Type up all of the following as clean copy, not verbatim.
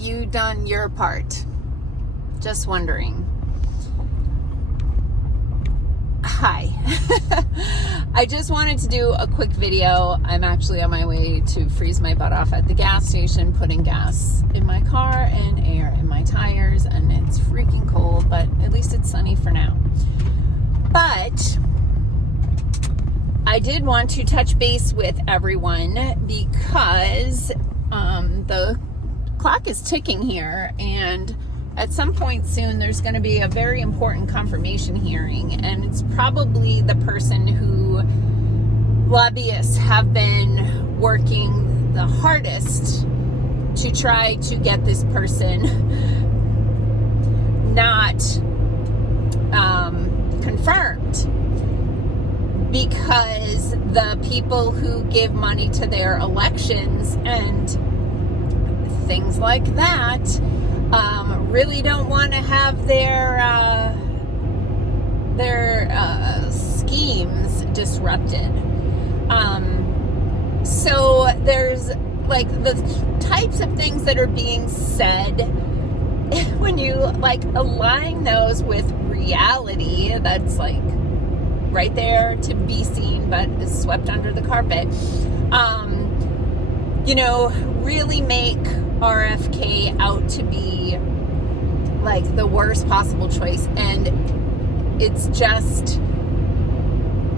you done your part? Just wondering. Hi. I just wanted to do a quick video. I'm actually on my way to freeze my butt off at the gas station, putting gas in my car and air in my tires, and it's freaking cold, but at least it's sunny for now. But I did want to touch base with everyone because the clock is ticking here, and at some point soon there's going to be a very important confirmation hearing, and it's probably the person who lobbyists have been working the hardest to try to get this person not confirmed, because the people who give money to their elections and things like that really don't want to have their schemes disrupted. So there's like the types of things that are being said, when you like align those with reality, that's like right there to be seen but is swept under the carpet, really make RFK out to be like the worst possible choice. And it's just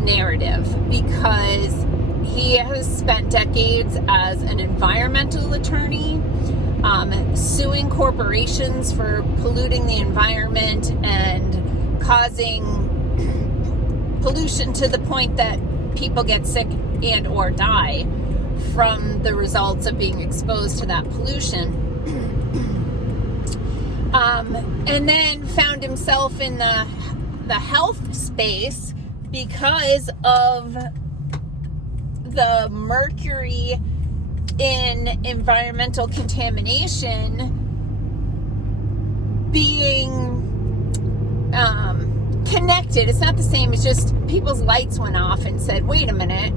narrative, because he has spent decades as an environmental attorney, suing corporations for polluting the environment and causing pollution to the point that people get sick and or die from the results of being exposed to that pollution. And then found himself in the health space because of the mercury in environmental contamination being connected. It's not the same. It's just people's lights went off and said, wait a minute,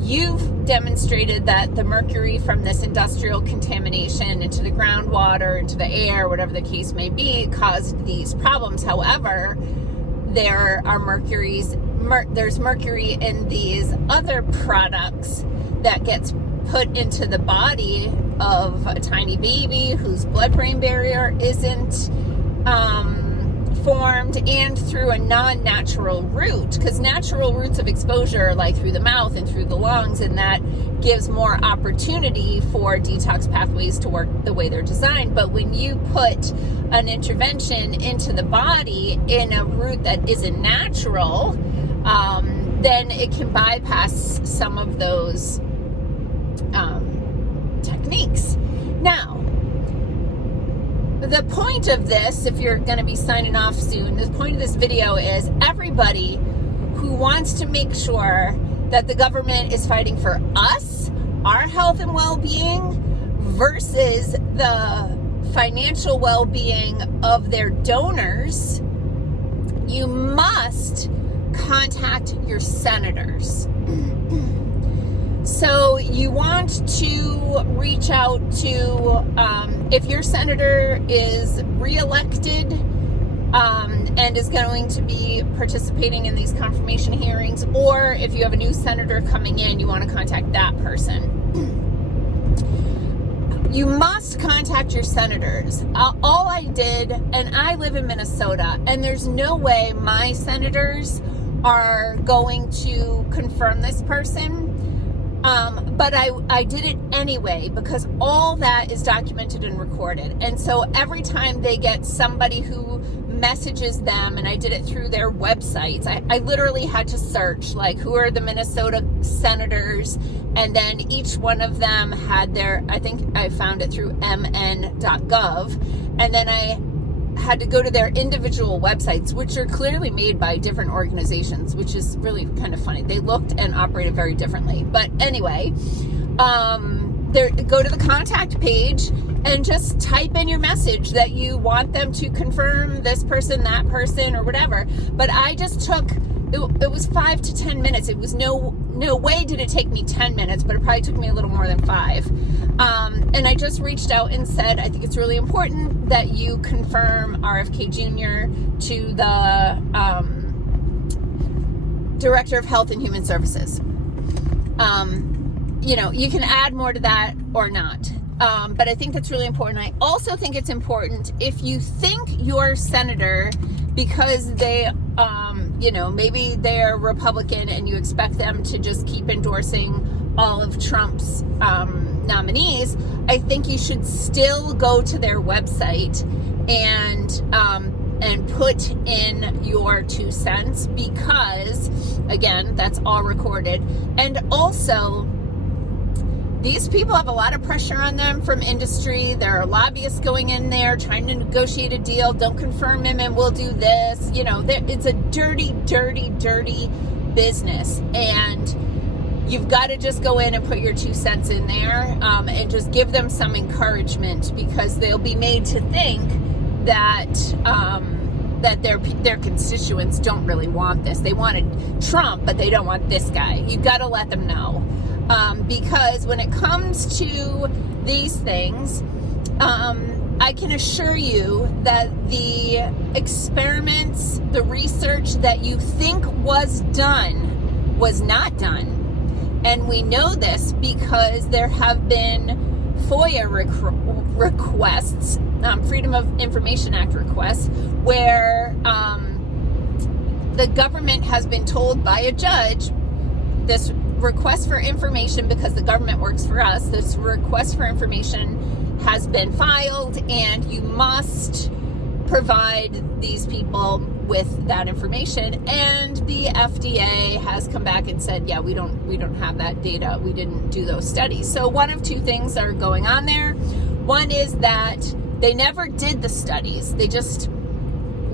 you've demonstrated that the mercury from this industrial contamination into the groundwater, into the air, whatever the case may be, caused these problems. However, there are there's mercury in these other products that gets put into the body of a tiny baby whose blood-brain barrier isn't formed, and through a non-natural route, because natural routes of exposure are like through the mouth and through the lungs, and that gives more opportunity for detox pathways to work the way they're designed. But when you put an intervention into the body in a route that isn't natural, then it can bypass some of those techniques. Now, the point of this, if you're going to be signing off soon, the point of this video is everybody who wants to make sure that the government is fighting for us, our health and well-being, versus the financial well-being of their donors, you must contact your senators. So you want to reach out to, if your senator is reelected and is going to be participating in these confirmation hearings, or if you have a new senator coming in, you want to contact that person. You must contact your senators. All I did, and I live in Minnesota, and there's no way my senators are going to confirm this person. But I did it anyway, because all that is documented and recorded. And so every time they get somebody who messages them, and I did it through their websites, I literally had to search, like, who are the Minnesota senators, and then each one of them had I think I found it through mn.gov, and then I had to go to their individual websites, which are clearly made by different organizations, which is really kind of funny. They looked and operated very differently. But anyway, go to the contact page and just type in your message that you want them to confirm this person, that person, or whatever. But I just took, it was 5 to 10 minutes. It was no way did it take me 10 minutes, but it probably took me a little more than 5. And I just reached out and said, I think it's really important that you confirm RFK Jr. to the Director of Health and Human Services. You can add more to that or not. But I think that's really important. I also think it's important if you think your senator, because they, maybe they're Republican and you expect them to just keep endorsing all of Trump's nominees, I think you should still go to their website and put in your 2 cents, because again, that's all recorded. And also, these people have a lot of pressure on them from industry. There are lobbyists going in there trying to negotiate a deal. Don't confirm him and we'll do this. It's a dirty, dirty, dirty business. And you've got to just go in and put your 2 cents in there and just give them some encouragement, because they'll be made to think that that their constituents don't really want this. They wanted Trump, but they don't want this guy. You've got to let them know. Because when it comes to these things, I can assure you that the experiments, the research that you think was done was not done. And we know this because there have been FOIA requests, Freedom of Information Act requests, where the government has been told by a judge, this request for information, because the government works for us, this request for information has been filed and you must provide these people with that information. And the FDA has come back and said, yeah, we don't have that data. We didn't do those studies. So one of 2 things are going on there. One is that they never did the studies. They just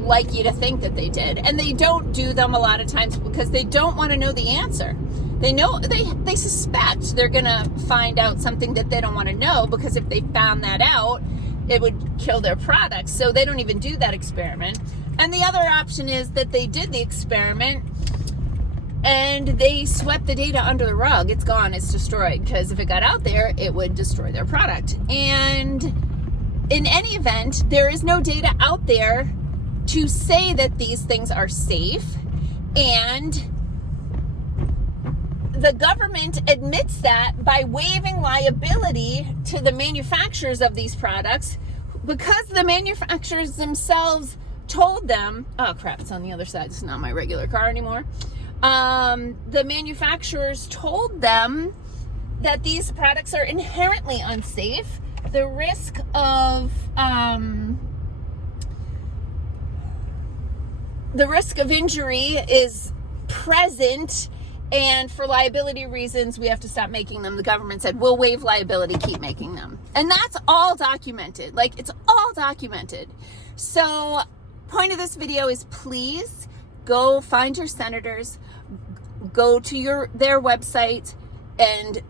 like you to think that they did. And they don't do them a lot of times because they don't want to know the answer. They know, they suspect they're going to find out something that they don't want to know, because if they found that out, it would kill their products. So they don't even do that experiment. And the other option is that they did the experiment and they swept the data under the rug. It's gone, it's destroyed, because if it got out there, it would destroy their product. And in any event, there is no data out there to say that these things are safe. And the government admits that by waiving liability to the manufacturers of these products, because the manufacturers themselves told them, oh crap, it's on the other side, it's not my regular car anymore. The manufacturers told them that these products are inherently unsafe. The risk of injury is present, and for liability reasons, we have to stop making them. The government said, we'll waive liability, keep making them. And that's all documented. It's all documented. So, point of this video is, please go find your senators, go to their website, and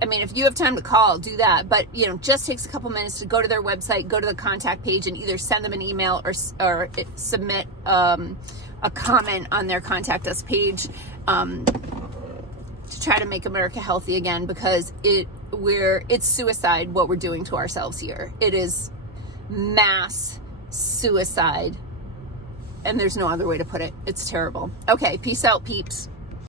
if you have time to call, do that. But, just takes a couple minutes to go to their website, go to the contact page, and either send them an email or submit a comment on their contact us page to try to make America healthy again, because it's suicide what we're doing to ourselves here. It is mass suicide, and there's no other way to put it. It's terrible. Okay, peace out, peeps.